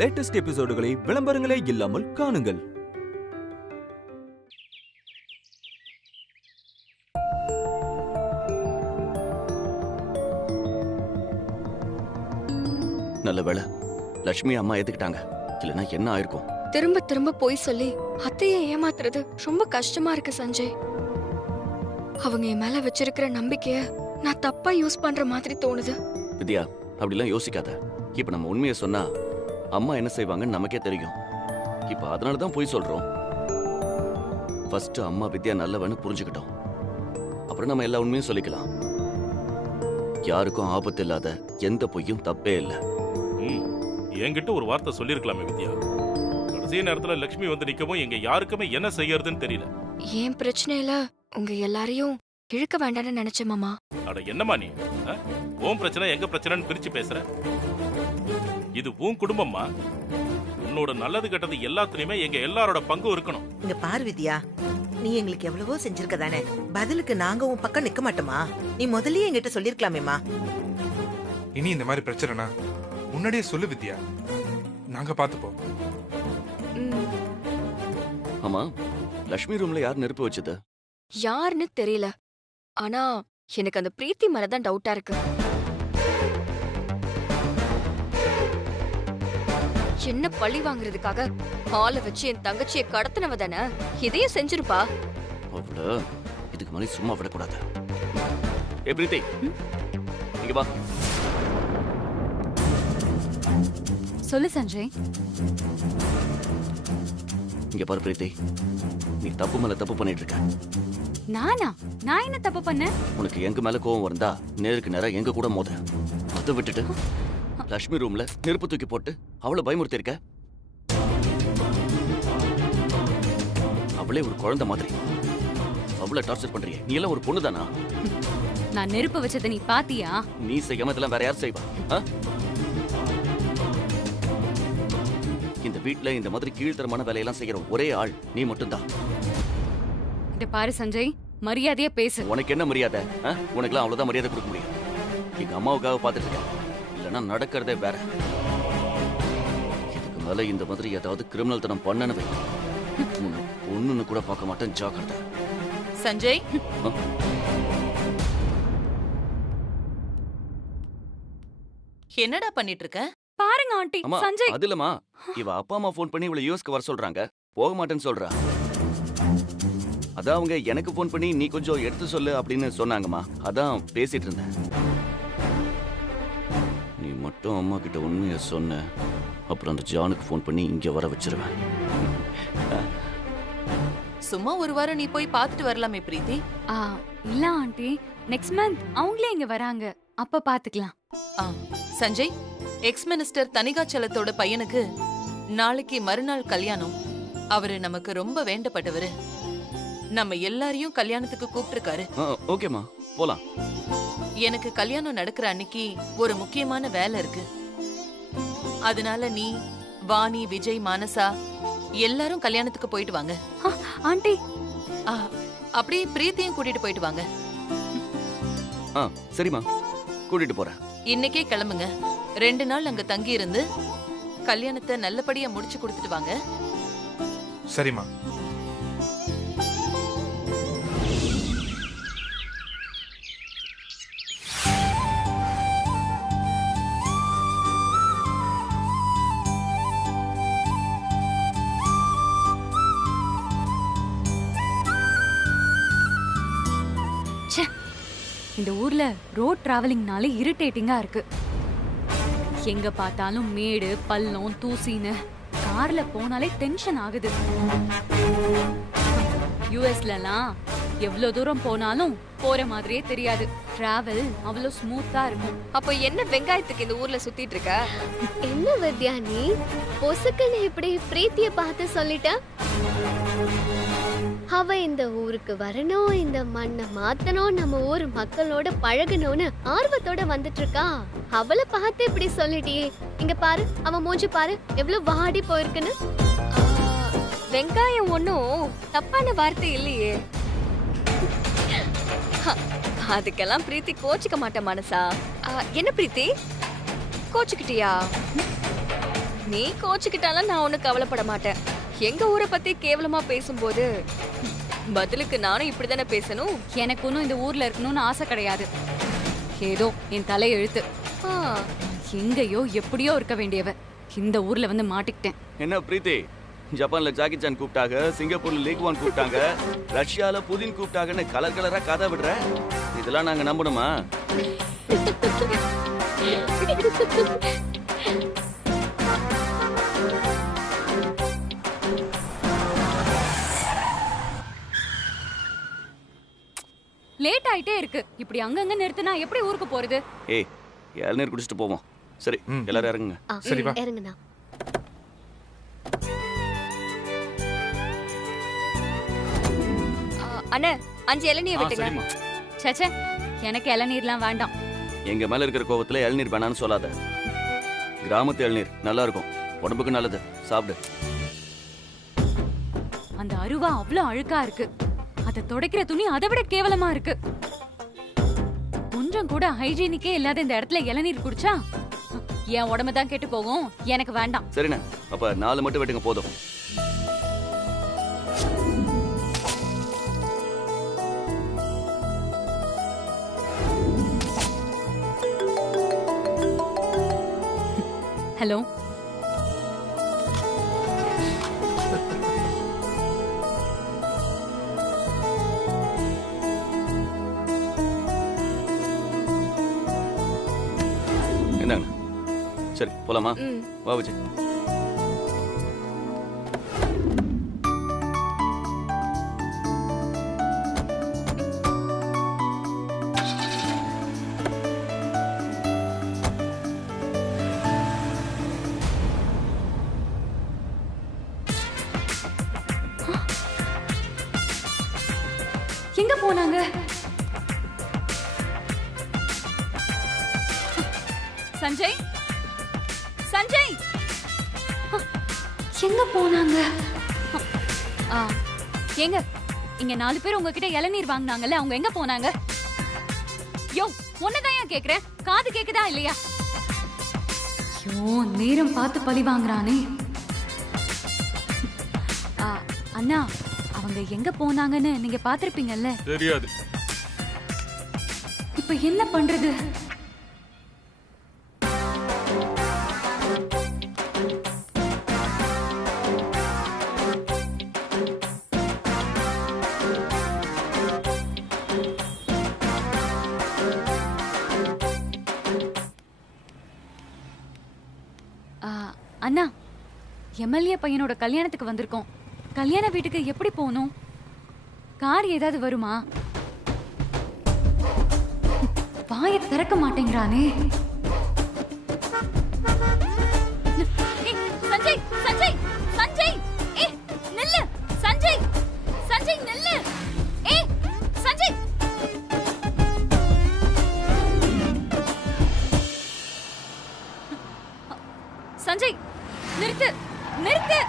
Latest எபிசோடுகளை விளம்பரங்களே இல்லாமல் காணுங்கள். நல்ல வேளை லட்சுமி அம்மா ஏத்துக்கிட்டாங்க. இல்லைன்னா என்ன ஆயிருக்கும்? திரும்ப திரும்ப போய் சொல்லி அத்தையை ஏமாத்துறது ரொம்ப கஷ்டமா இருக்கு சஞ்சய். அவங்க என் மேல வச்சிருக்கிற நம்பிக்கைய நான் தப்பா யூஸ் பண்ற மாதிரி தோணுது. வித்யா, அப்படிலாம் யோசிக்காத. இப்ப நம்ம உண்மையை சொன்னா அம்மா என்ன செய்வாங்கன்னு நமக்கே தெரியும். இப்ப அதனாலதான் போய் சொல்றோம். ஃபர்ஸ்ட் அம்மா வித்யா நல்லவன்னு புரிஞ்சுக்கிட்டோம். அப்புறம் நம்ம எல்லா உண்மையும் சொல்லிக்கலாம். யாருக்கும் ஆபத்து இல்லாத எந்த பொய்யும் தப்பே இல்லை. என்கிட்ட ஒரு வார்த்தை சொல்லிருக்கலாமே வித்யா. கடைசி நேரத்துல லட்சுமி வந்து நிக்கவும் எங்க யாருக்குமே என்ன செய்யறதுன்னு தெரியல. ஏன் பிரச்சனையில உங்க எல்லாரையும் இழுக்க வேண்டாம்னு நினைச்சேன் மாமா. அட என்னமா நீ உன் பிரச்சனை எங்க பிரச்சனைன்னு பிரிச்சு பேசுற? இது உன் குடும்பம்மா. உன்னோட நல்லது கெட்டது எல்லாத்துலயுமே எங்க எல்லாரோட பங்கும் இருக்கணும். இங்க பாரு வித்யா, நீ எங்களுக்கு எவ்வளவோ செஞ்சிருக்க தானே. பதிலுக்கு நாங்க உன் பக்கம் நிக்க மாட்டோமா? நீ முதல்லயே என்கிட்ட சொல்லிருக்கலாமேமா. இனி இந்த மாதிரி பிரச்சனைனா முன்னாடியே சொல்லு வித்யா, நாங்க பாத்துப்போம். ஆமா, லட்சுமி ரூம்ல யார் நெருப்பு வச்சது? யாருன்னு தெரியல. ஆனா எனக்கு அந்த பிரீத்தி மேலதான் டவுட்டா இருக்கு. என்ன பழி வாங்குறதுக்காக ஆளை வச்சு என் தங்கச்சியை கடத்தினவ தானே இதையும் செஞ்சிருப்பா. அவ்வளோ இதுக்கு மேலே சும்மா விடக்கூடாது. ஏ பிரீத்தி, இங்க வா. சொல்லு சஞ்சய். இங்க பாரு பிரீத்தி, நீ தப்பு மேல தப்பு பண்ணிட்டு இருக்க. நானா? நான் என்ன தப்பு பண்ணேன்? உனக்கு எங்க மேல கோவம் வந்தா நேருக்கு நேரா எங்க கூட மோத. அதை விட்டுட்டு லட்சுமி ரூம்ல நெருப்பு தூக்கி போட்டு அவளை பயமுறுத்தி இருக்க. அவளே ஒரு குழந்தை மாதிரி அவளை டார்ச்சர் பண்றியே. நீ எல்லாம் ஒரு பொண்ணு தானா? நான் நெருப்பு வச்சதை நீ பாத்தியா? நீ செய்யாம இதெல்லாம் வேற யார் செய்வா? இந்த வீட்டுல இந்த மாதிரி கீழ்த்தரமான வேலையெல்லாம் செய்யற ஒரே ஆள் நீ மட்டும்தான். இத பாரு சஞ்சய், மரியாதையா பேசு. உனக்கு என்ன மரியாதை? உனக்குலாம் அவ்வளவுதான் மரியாதை கொடுக்க முடியும். எங்க அம்மாவுக்காக பாத்துட்டு இருக்கேன். இல்லைன்னா நடக்கிறதே வேற. இதுக்கு மேல இந்த மாதிரி ஏதாவது கிரிமினல் தனம் பண்ணனவே ஒண்ணுன்னு கூட பார்க்க மாட்டேன். ஜாக்கிரதை. சஞ்சய், என்னடா பண்ணிட்டு இருக்க? பாருங்க ஆண்டி, சஞ்சய். அது இல்லம்மா, இவ அப்பா அம்மா போன் பண்ணி இவளை யூஎஸ்க்கு வர சொல்றாங்க. போக மாட்டேன்னு சொல்றா. அதான் அவங்க எனக்கு போன் பண்ணி நீ கொஞ்சம் எடுத்து சொல்லு அப்படின்னு சொன்னாங்கம்மா. அதான் பேசிட்டு இருந்தேன். நீ மட்டும் அம்மா கிட்ட உண்மையை சொன்ன, அப்புறம் அந்த ஜானுக்கு போன் பண்ணி இங்க வர வச்சிருவேன். சும்மா ஒரு வாரம் நீ போய் பார்த்துட்டு வரலாமே பிரீத்தி. இல்ல ஆண்டி, நெக்ஸ்ட் மந்த் அவங்களே இங்க வராங்க. அப்ப பாத்துக்கலாம். சஞ்சய், எக்ஸ் மினிஸ்டர் தனிகாச்சலத்தோட பையனுக்கு நாளைக்கு மறுநாள் கல்யாணம். அவரு நமக்கு ரொம்ப வேண்டப்பட்டவரு. நம்ம எல்லாரையும் கல்யாணத்துக்கு கூப்பிட்டுருக்காரு. ஓகேமா, போலாம். எனக்கு கல்யாணம் நடக்கிற அன்னைக்கு ஒரு முக்கியமான வேலை இருக்கு. அதனால நீ, வாணி, விஜய், மானசா எல்லாரும் கல்யாணத்துக்கு போயிட்டு வாங்க. ஆண்டி, அப்படியே பிரீத்தியும் கூட்டிட்டு போயிட்டு வாங்க. சரிம்மா, கூட்டிட்டு போறேன். இன்னைக்கே கிளம்புங்க. 2 நாள் அங்க தங்கி இருந்து கல்யாணத்தை நல்லபடியா முடிச்சு கொடுத்துட்டு வாங்க. சரிம்மா. இந்த ஊர்ல ரோட் டிராவலிங்னாலே இரிட்டேட்டிங்கா இருக்கு. எங்க பார்த்தாலும் மேடு பள்ளம் தூசின்னு. கார்ல போனாலே டென்ஷன் ஆகுது. யுஎஸ்லாம் எவ்வளவு தூரம் போனாலும் போற மாதிரியே தெரியாது. டிராவல் அவ்வளவு ஸ்மூத்தா இருக்கும். அப்ப என்ன வெங்காயத்துக்கு இந்த ஊர்ல சுத்திட்டு இருக்க? என்ன வித்யா நீ பொசுக்குன்னு இப்படி பிரீத்திய பார்த்து சொல்லிட்ட? அவ இந்த ஊருக்கு வரணும், இந்த மண்ணை மாத்தணும், நம்ம ஊர் மக்களோட பழகணும்னு ஆர்வத்தோட வந்துட்டு இருக்கா. அவளை பார்த்து இப்படி சொல்லிட்டியே. இங்க பாரு, அவன் மூஞ்சி பாரு எவ்வளவு வாடி போயிருக்குன்னு. வெங்காயம் ஒன்னும் தப்பான வார்த்தை இல்லையே. அதுக்கெல்லாம் பிரீத்தி கோச்சிக்க மாட்டேன் மனசா. என்ன பிரீத்தி, கோச்சுக்கிட்டியா? நீ கோச்சுக்கிட்டாலும் நான் ஒண்ணு கவலைப்பட மாட்டேன். எங்க ஊரை பத்தி கேவலமா பேசும்போது பதிலுக்கு நானும் இப்படிதானே பேசணும். எனக்கு ஒன்றும் இந்த ஊர்ல இருக்கணும்னு ஆசை கிடையாது. ஏதோ என் தலை எழுத்து. ஆ, எங்கேயோ எப்படியோ இருக்க வேண்டியவ இந்த ஊர்ல வந்து மாட்டிக்கிட்டேன். என்ன பிரீத்தி, ஜப்பான்ல ஜாக்கி சான் கூப்பிட்டாங்க, சிங்கப்பூர்ல லீக் ஒன் கூப்பிட்டாங்க, ரஷ்யால புதின் கூப்பிட்டாங்கன்னு கலர் கலரா கதை விடுற. இதெல்லாம் நாங்க நம்பணுமா? லேட் ஆயிட்டே இருக்கு. இப்படி அங்கங்க நிறுத்தினா எப்படி ஊருக்கு போறது? ஏய், இளநீர் குடிச்சிட்டு போவோம். சரி, எல்லாரும் இறங்குங்க. சரி, வா. இறங்குண்ணா. அண்ணே 5 இளநிய விட்டுங்க. சச்சே, எனக்கு இளநீர்லாம் வேண்டாம். எங்க மேல இருக்கிற கோவத்துல இளநீர் வேணான்னு சொல்லாத. கிராமத்து இளநீர் நல்லா இருக்கும், உடம்புக்கு நல்லது, சாப்பிடு. அந்த அருவா அவ்வளவு அழுக்கா இருக்கு. அதை துடைக்கிற துணி அதை விட கேவலமா இருக்கு. கொஞ்சம் கூட ஹைஜீனிக்கே இல்லாத இந்த இடத்துல இளநீர் குடிச்சா என் உடம்பு தான் கெட்டு போகும். எனக்கு வேண்டாம். சரிண்ணா, அப்ப 4 மட்டும் வெட்டுங்க போதும். ஹலோ, என்னங்க? சரி, போலாமா? ம். வா விஜய். எங்க போனாங்க? சஞ்சய், சஞ்சய், எங்க போனாங்க? எங்க இங்க 4 பேர் உங்ககிட்ட இளநீர் வாங்கினாங்கல்ல, அவங்க எங்க போனாங்க? யோ, ஒன்னதான் கேக்குறேன், காது கேக்குதா இல்லையா? யோ, நேரம் பார்த்து பழி வாங்குறானே. அண்ணா, அவங்க எங்க போனாங்கன்னு நீங்க பாத்திருப்பீங்கல்ல? தெரியாது. இப்ப என்ன பண்றது? அண்ணா, எம்எல்ஏ பையனோட கல்யாணத்துக்கு வந்திருக்கோம். கல்யாண வீட்டுக்கு எப்படி போகணும்? கார் ஏதாவது வருமா? வாயை திறக்க மாட்டேங்கிறானே. சஞ்சய், சஞ்சய், சஞ்சய், ஏய் நில்லு. சஞ்சய், சஞ்சய் நில்லு. ஏய் சஞ்சய். சஞ்சய், நிறுத்து, நிறுத்து.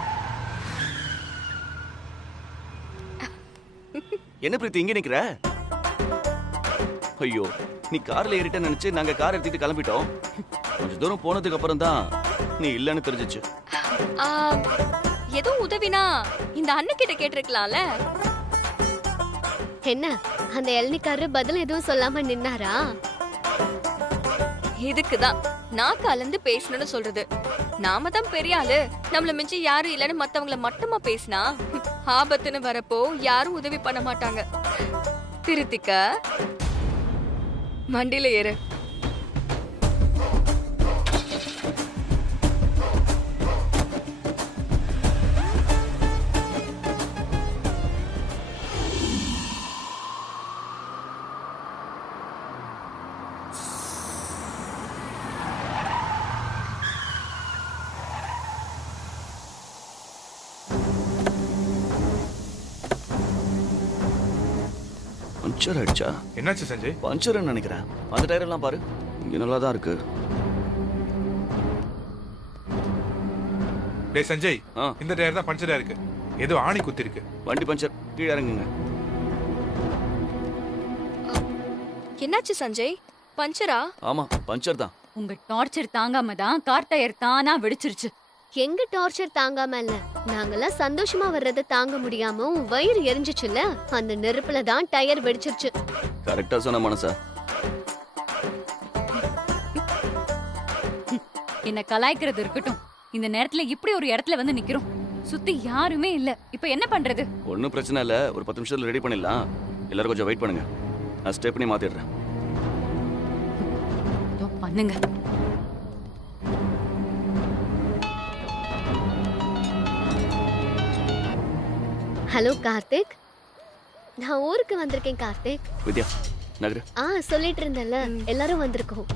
என்ன பிரீத்தி இங்க நிக்கிற? ஐயோ, நீ கார்ல ஏறிட்ட நினைச்சு நாங்க கார் எடுத்துட்டு கிளம்பிட்டோம். கொஞ்ச தூரம் போனதுக்கு அப்புறம் தான் நீ இல்லன்னு தெரிஞ்சிச்சு. ஏதோ உதவினா இந்த அண்ணன்கிட்ட கேட்டிருக்கலாம்ல. என்ன அந்த இளநிக்காரரு பதில் எதுவும் சொல்லாம நின்னாரா? இதுக்குதான் நான் கலந்து பேசணும்னு சொல்றது. நாம தான் பெரிய ஆளு, நம்மள மிஞ்சி யாரும் இல்லன்னு மத்தவங்கள மட்டுமா பேசினா ஆபத்துன்னு வரப்போ யாரும் உதவி பண்ண மாட்டாங்க. திருத்திக்க, வண்டியில ஏறு. பஞ்சர் ஆயிடுச்சா? என்னாச்சு சஞ்சய்? பஞ்சர்னு நினைக்கிறேன். அந்த டயர் எல்லாம் பாரு, இங்க நல்லா தான் இருக்கு. டேய் சஞ்சய், ஆ. இந்த டயர் தான் பஞ்சரா இருக்கு. ஏதோ ஆணி குத்தி இருக்கு. வண்டி பஞ்சர், கீழே இறங்குங்க. என்னாச்சு சஞ்சய்? பஞ்சரா? ஆமா, பஞ்சர் தான். உங்க டார்ச்சர் தாங்காம தான் கார் டயர் தானா வெடிச்சிருச்சு. எங்க டார்ச்சர் தாங்காம இல்ல, நாங்கெல்லாம் சந்தோஷமா வர்றத தாங்க முடியாம உன் வயிறு எரிஞ்சிச்சுல, அந்த நெருப்புல தான் டயர் வெடிச்சிருச்சு. கரெக்டா சொன்ன மனசா. என்ன கலாய்க்கிறது இருக்கட்டும், இந்த நேரத்துல இப்படி ஒரு இடத்துல வந்து நிக்கிறோம், சுத்தி யாருமே இல்ல. இப்ப என்ன பண்றது? ஒன்றும் பிரச்சனை இல்லை, ஒரு 10 நிமிஷத்துல ரெடி பண்ணிடலாம். எல்லாரும் கொஞ்சம் வெயிட் பண்ணுங்க, நான் ஸ்டே பண்ணி மாத்திடுறேன். இதோ பண்ணுங்க. ஹலோ கார்த்திக், நான் ஊருக்கு வந்திருக்கேன் கார்த்திக். வித்யா நகரு. சொல்லிட்டு இருந்தேன்ல, எல்லாரும் வந்திருக்கோம்.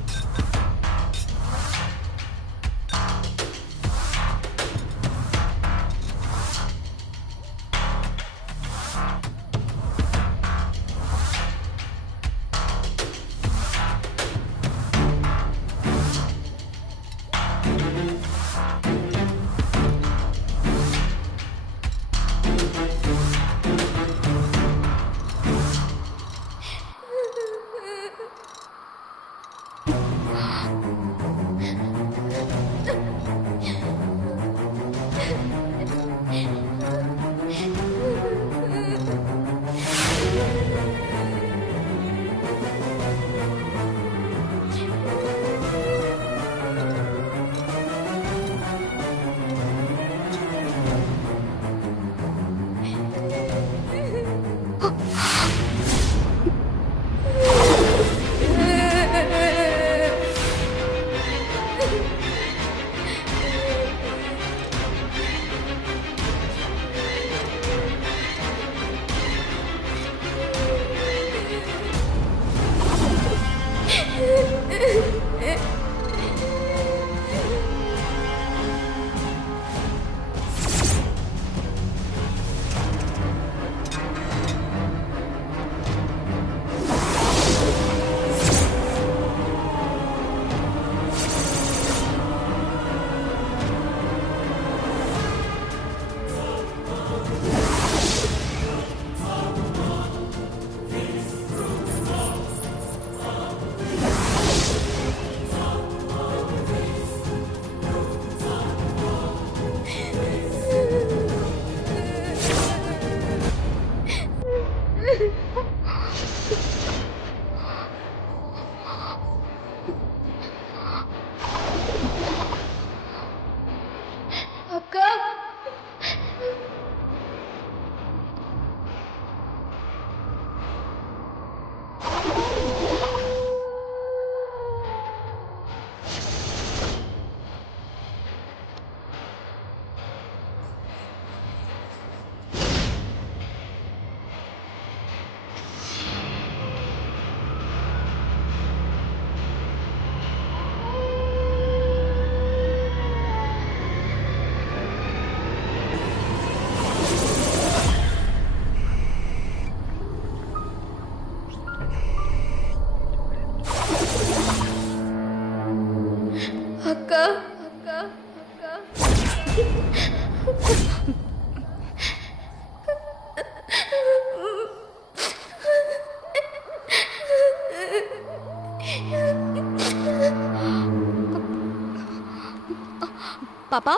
பாப்பா,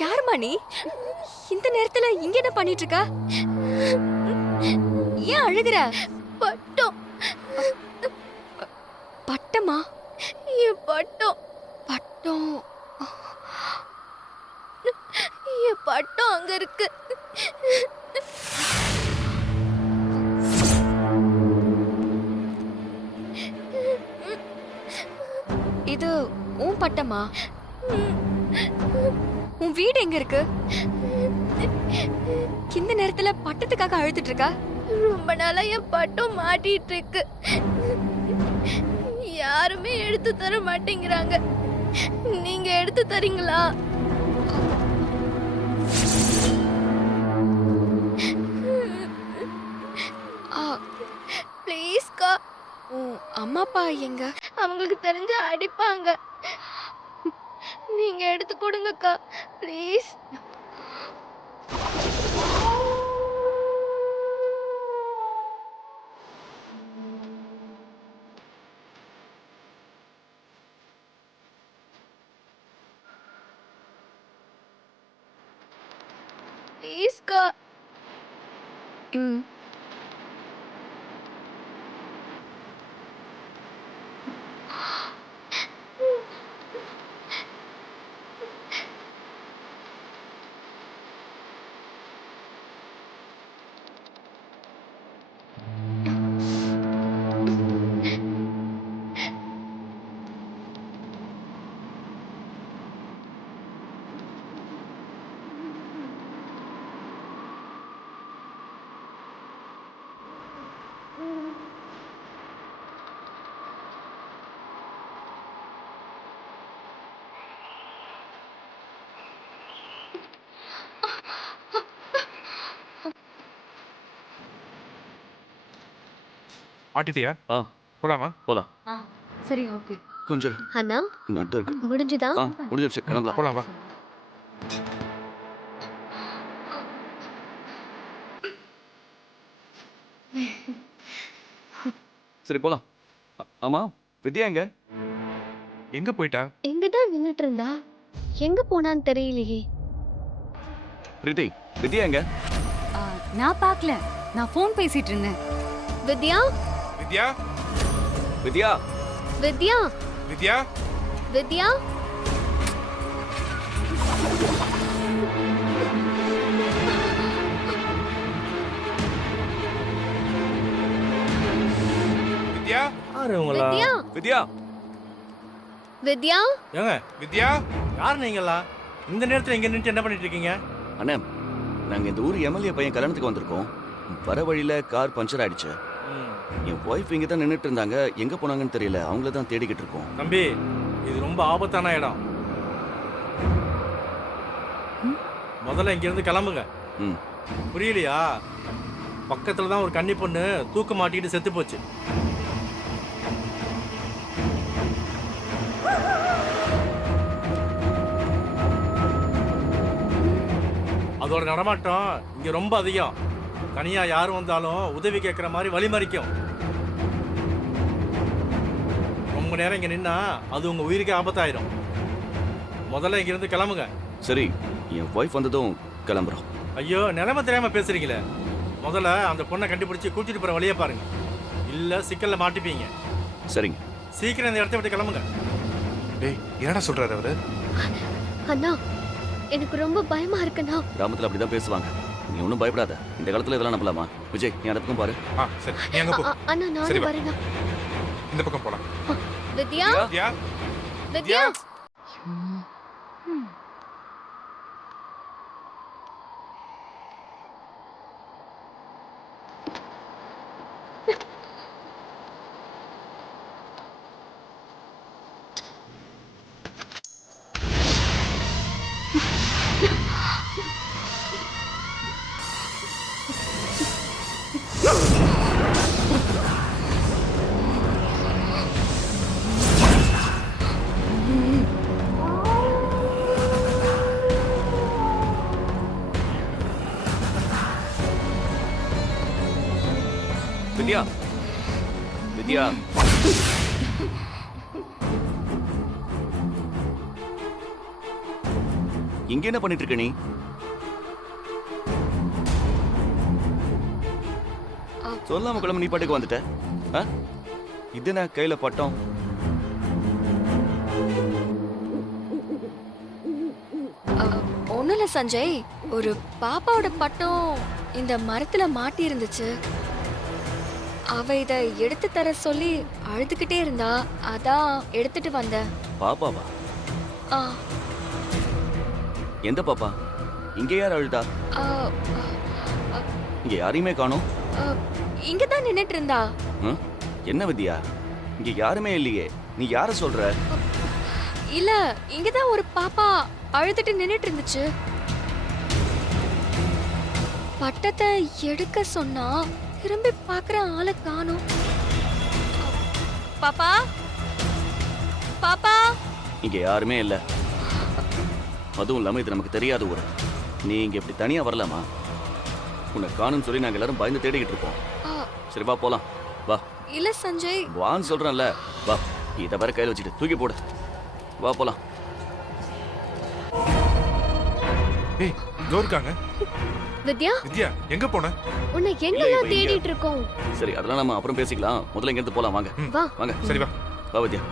யாருமா நீ? இந்த நேரத்துல இங்க என்ன பண்ணிட்டு இருக்க? ஏன் அழுகுற? பட்டம். பட்டமா? என் பட்டம். பட்டம்? என் பட்டம் அங்க இருக்கு. இது உன் பட்டமா? உன் வீடு எங்க இருக்கு? இந்த நேரத்துல பட்டத்துக்காக அழுதுட்டு இருக்கா? ரொம்ப நாளா என் பட்டம் மாட்டிட்டு இருக்கு. யாருமே எடுத்து தர மாட்டேங்கிறாங்க. நீங்க எடுத்து தரீங்களா? ப்ளீஸ்க்கா. அம்மா அப்பா எங்க? அவங்களுக்கு தெரிஞ்ச அடிப்பாங்க. நீங்க எடுத்து கொடுங்கக்கா, ப்ளீஸ். ப்ளீஸ்க்கா. ஆட்டிட்டியா? ஆ போலாமா? போலாம். சரி ஓகே. கொஞ்சம் அண்ணா நட்டு இருக்கு. முடிஞ்சுதா? முடிஞ்சிருச்சு, கிளம்பலாம். போலாம் வா. சரி போலாம். ஆமா, வித்யா எங்க? எங்க போயிட்டா? இங்கதான் நின்னுட்டு இருந்தா. எங்க போனான்னு தெரியலையே. பிரீத்தி, வித்யா எங்க? நான் பார்க்கல. நான் ஃபோன் பேசிட்டு இருந்தேன். வித்யா வித்யா? வித்யா வித்யா வித்யா? வித்யா வித்யா? வித்யா வித்யா வித்யா ஏங்க வித்யா? யார் நீங்களா இந்த நேரத்துல இங்க நின்று என்ன பண்ணிட்டு இருக்கீங்க? அண்ணே, நாங்க இந்த ஊர் எம்எல்ஏ பையன் கல்யாணத்துக்கு வந்திருக்கோம். வர வழியில கார் பஞ்சர் ஆயிடுச்சு. என் ஒய்ஃப் இங்க தான் நின்னுட்டு இருந்தாங்க. எங்க போனாங்கன்னு தெரியல. அவங்கள தான் தேடிக்கிட்டு இருக்கோம். தம்பி, இது ரொம்ப ஆபத்தான இடம். முதல்ல இங்க இருந்து கிளம்புங்க. ம். புரியலையா? பக்கத்துல தான் ஒரு கன்னி பொண்ணு தூக்கு மாட்டிக்கிட்டு செத்து போச்சு. அதோட நடமாட்டம் இங்க ரொம்ப அதிகம். தனியா யாரும் வந்தாலும் உதவி கேட்கிற மாதிரி வழிமறிக்கும். ரொம்ப நேரம் இங்க நின்னா அது உங்க உயிருக்கு ஆபத்தாயிரும். முதல்ல இங்க இருந்து கிளம்புங்க. சரி, என் ஒய்ஃப் வந்ததும் கிளம்புறோம். ஐயோ, நிலைமை தெரியாம பேசுறீங்களே. முதல்ல அந்த பொண்ணை கண்டுபிடிச்சு கூட்டிட்டு போற வழியை பாருங்க. இல்ல சிக்கல்ல மாட்டிப்பீங்க. சரிங்க. சீக்கிரம் இந்த இடத்த விட்டு கிளம்புங்க. டேய், என்னடா சொல்றாரு அவரு? அண்ணா, எனக்கு ரொம்ப பயமா இருக்குண்ணா. கிராமத்துல அப்படிதான் பேசுவாங்க. நீ ஒன்றும் பயப்படாத. இந்த காலத்துல இதெல்லாம் நம்பலாமா? விஜய், நீ அந்த பக்கம் பாரு. சரி, நீ அங்க போ. அண்ணா, சரி, நானும் வா. வரேண்ணா. இந்த பக்கம் போலாம். வித்யா வித்யா? வித்யா வித்யா, வித்யா, இங்க என்ன பண்ணிட்டு இருக்க நீ? சொல்லாம கிளம்ப நீ பாட்டுக்கு வந்துட்ட. ஆ? இது என்ன கையில பட்டம்? ஒண்ணும் இல்ல சஞ்சய், ஒரு பாப்பாவோட பட்டம் இந்த மரத்துல மாட்டி இருந்துச்சு. அவ இத எடுத்து தர சொல்லி அழுதுகிட்டே இருந்தா, அதான் எடுத்துட்டு வந்தேன். பாப்பாவா? ஆ, எந்த பாப்பா? இங்க யார் அழுதா? ஆ, இங்க யாரையுமே காணோம். ஆ, இங்கதான் நின்னுட்டு இருந்தா. ம்? என்ன வித்யா, இங்க யாருமே இல்லையே. நீ யார சொல்ற? இல்ல, இங்கதான் ஒரு பாப்பா அழுதுட்டு நின்னுட்டு இருந்துச்சு. பட்டத்தை எடுக்க சொன்னா திரும்பி பாக்குற ஆளை காணோம். பாப்பா, பாப்பா. இங்க யாருமே இல்ல. அதுவும் இல்லாம இது நமக்கு தெரியாத ஊரு. நீ இங்க இப்படி தனியா வரலாமா? உன்னை காணும்னு சொல்லி நாங்க எல்லாரும் பயந்து தேடிக்கிட்டு இருக்கோம். சரி வா போலாம். வா. இல்ல சஞ்சய், வான்னு சொல்றேன்ல. வா, இத வர கையில வச்சுட்டு தூக்கி போடு. வா போலாம். ஏய் இதோ இருக்காங்க. வித்யா வித்யா எங்க போன? உன்னை எங்கெல்லாம் தேடிட்டு இருக்கோம். சரி அதெல்லாம் நம்ம அப்புறம் பேசிக்கலாம். முதல்ல இங்க இருந்து போலாம் வாங்க. வா வாங்க. சரி வா. வா வித்யா.